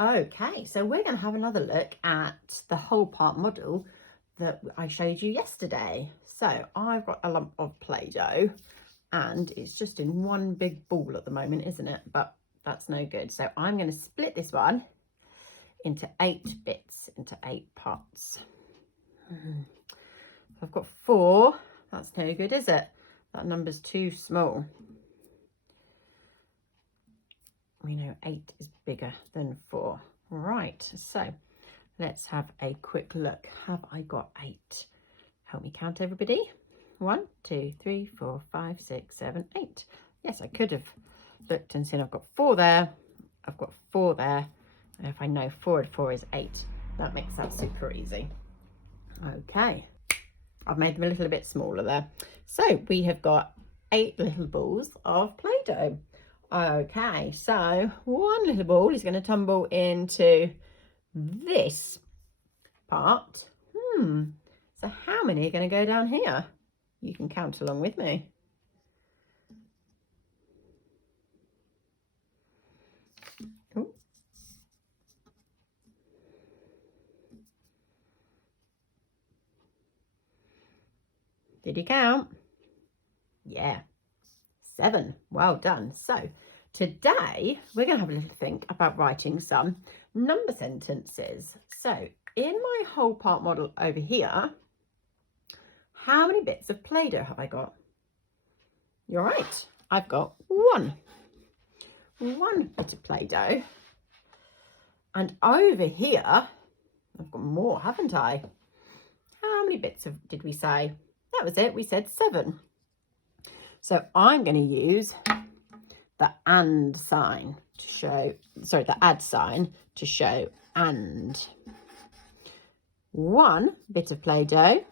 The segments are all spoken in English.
Okay, so we're going to have another look at the whole part model that I showed you yesterday. So I've got a lump of Play-Doh and it's just in one big ball at the moment, isn't it? But that's no good. So I'm going to split this one into 8 bits, into 8 parts. I've got 4. That's no good, is it? That number's too small. We know 8 is bigger than 4. Right, so let's have a quick look. Have I got 8? Help me count, everybody. 1, 2, 3, 4, 5, 6, 7, 8. Yes, I could have looked and seen I've got 4 there. I've got 4 there. And if I know 4 and 4 is 8, that makes that super easy. Okay, I've made them a little bit smaller there. So we have got 8 little balls of Play-Doh. Okay, so one little ball is going to tumble into this part. So how many are going to go down here? You can count along with me. Ooh. Did you count? Yeah, 7. Well done. So today we're going to have a little think about writing some number sentences. So in my whole part model over here, how many bits of Play-Doh have I got? You're right, I've got 1 bit of Play-Doh. And over here, I've got more, haven't I? How many bits did we say? That was it, we said 7. So I'm going to use the and sign to show, sorry, the add sign to show and. 1 bit of Play-Doh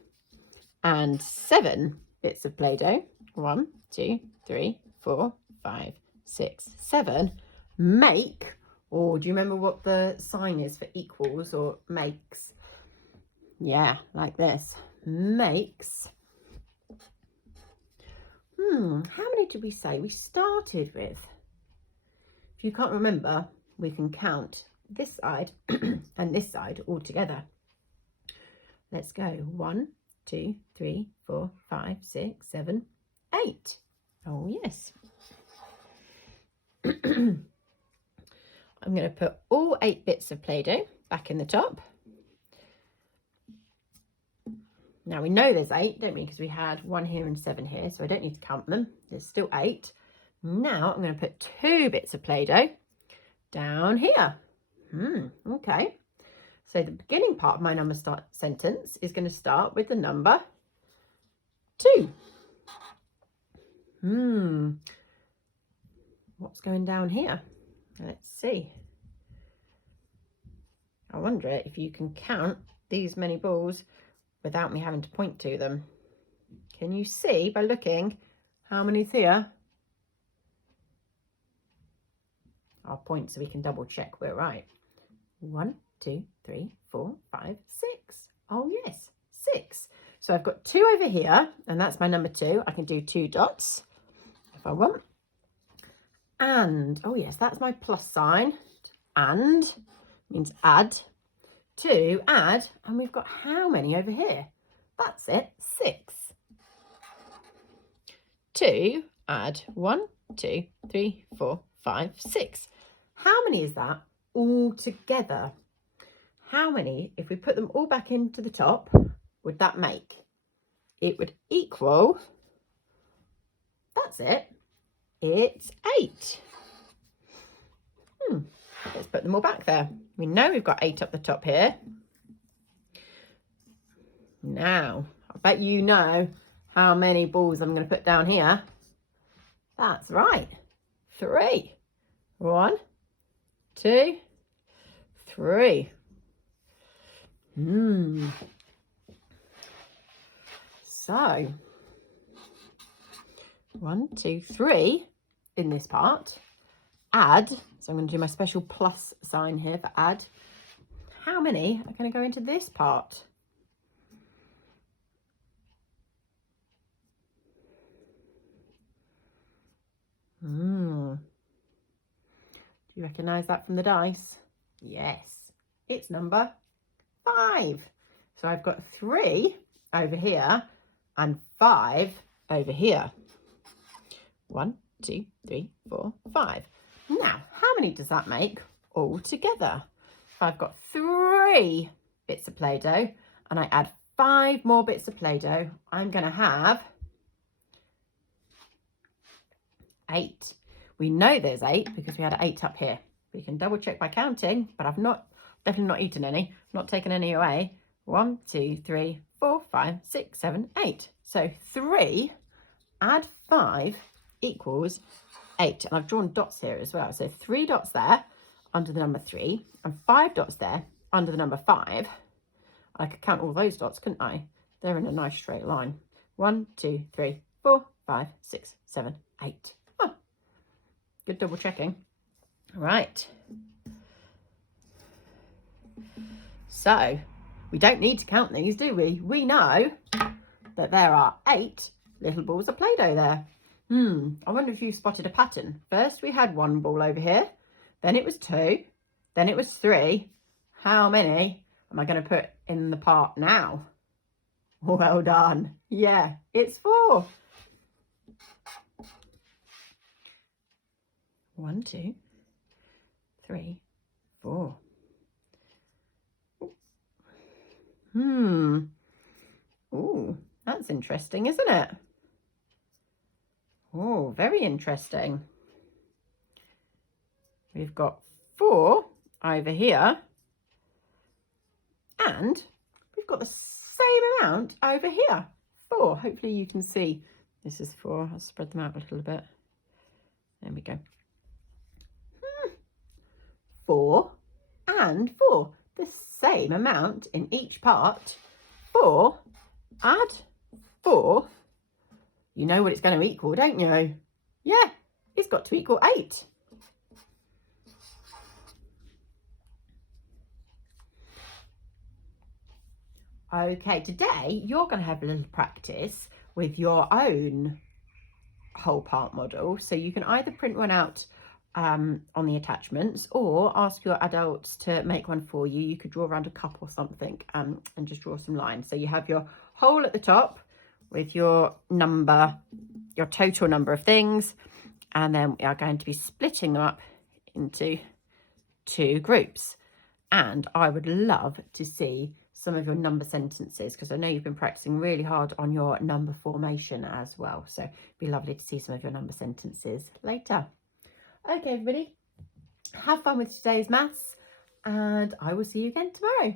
and 7 bits of Play-Doh. 1, 2, 3, 4, 5, 6, 7 make, or do you remember what the sign is for equals or makes? Yeah, like this. Makes. How many did we say we started with? If you can't remember, we can count this side and this side all together. Let's go. 1, 2, 3, 4, 5, 6, 7, 8. Oh, yes. I'm going to put all 8 bits of Play-Doh back in the top. Now we know there's 8, don't we? Because we had 1 here and 7 here, so I don't need to count them. There's still 8. Now I'm going to put 2 bits of Play-Doh down here. Okay. So the beginning part of my number sentence is going to start with the number 2. What's going down here? Let's see. I wonder if you can count these many balls without me having to point to them. Can you see by looking how many's here? I'll point so we can double check we're right. 1, 2, 3, 4, 5, 6. Oh yes, 6. So I've got 2 over here, and that's my number 2. I can do 2 dots if I want. And, oh yes, that's my plus sign. And means add. 2, add, and we've got how many over here? That's it, 6. 2, add 1, 2, 3, 4, 5, 6. How many is that all together? How many, if we put them all back into the top, would that make? It would equal, that's it, it's 8. Let's put them all back there. We know we've got 8 up the top here. Now, I bet you know how many balls I'm going to put down here. That's right, 3. 1, 2, 3. So, 1, 2, 3 in this part. Add, so I'm going to do my special plus sign here for add. How many are going to go into this part? Do you recognise that from the dice? Yes, it's number 5. So I've got 3 over here and 5 over here. 1, 2, 3, 4, 5. Now, how many does that make all together? If I've got 3 bits of Play-Doh and I add 5 more bits of Play-Doh, I'm going to have 8. We know there's 8 because we had 8 up here. We can double check by counting, but I've definitely not eaten any, not taken any away. 1, 2, 3, 4, 5, 6, 7, 8. So 3 add 5 equals 8. And I've drawn dots here as well. So 3 dots there under the number 3 and 5 dots there under the number 5. I could count all those dots, couldn't I? They're in a nice straight line. 1, 2, 3, 4, 5, 6, 7, 8. Oh, good double checking. Right. So we don't need to count these, do we? We know that there are 8 little balls of Play-Doh there. I wonder if you've spotted a pattern. First we had 1 ball over here, then it was 2, then it was 3. How many am I going to put in the part now? Well done. Yeah, it's 4. 1, 2, 3, 4. Ooh, that's interesting, isn't it? Oh, very interesting. We've got 4 over here, and we've got the same amount over here. 4. Hopefully you can see this is 4. I'll spread them out a little bit. There we go. 4 and 4. The same amount in each part. 4 add 4. You know what it's going to equal, don't you? Yeah, it's got to equal 8. Okay, today you're going to have a little practice with your own whole part model. So you can either print one out on the attachments or ask your adults to make one for you. You could draw around a cup or something and just draw some lines. So you have your hole at the top with your number, your total number of things, and then we are going to be splitting them up into 2 groups. And I would love to see some of your number sentences because I know you've been practicing really hard on your number formation as well. So it'd be lovely to see some of your number sentences later. Okay, everybody, have fun with today's maths, and I will see you again tomorrow.